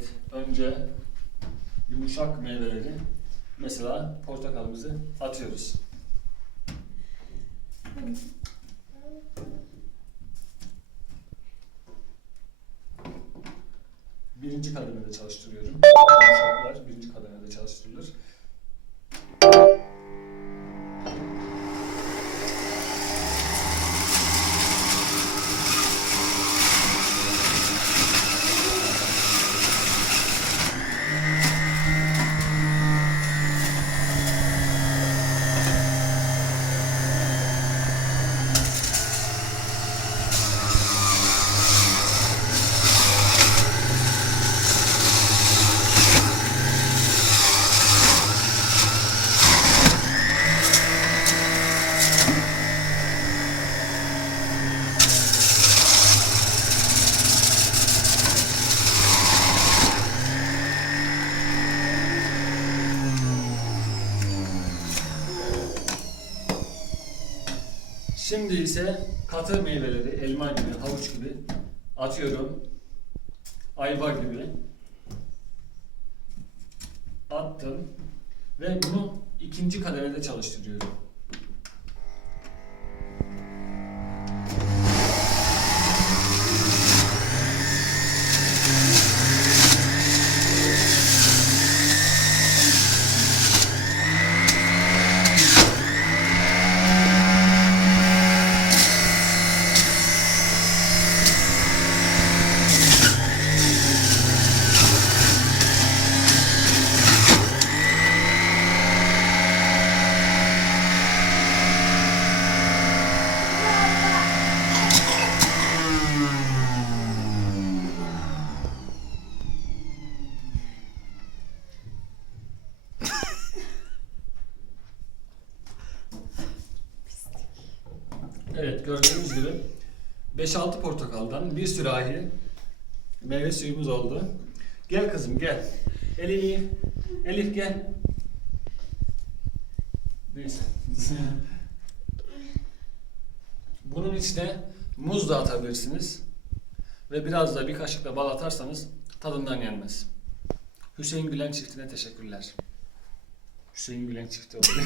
Evet, önce yumuşak meyveleri, mesela portakalımızı atıyoruz. Birinci kademede çalıştırıyorum. Yumuşaklar birinci kademede çalıştırılır. Şimdi ise katı meyveleri, elma gibi, havuç gibi atıyorum. Ayva gibi. Attım. Ve bunu ikinci kademede çalıştırıyorum. Evet gördüğünüz gibi 5-6 portakaldan bir sürahi meyve suyumuz oldu. Gel kızım gel. Elif, Elif gel. Neyse. Bunun içine muz da atabilirsiniz. Ve biraz da bir kaşık da bal atarsanız tadından yenmez. Hüseyin Gülen çiftine teşekkürler. Hüseyin Gülen çifti oldu.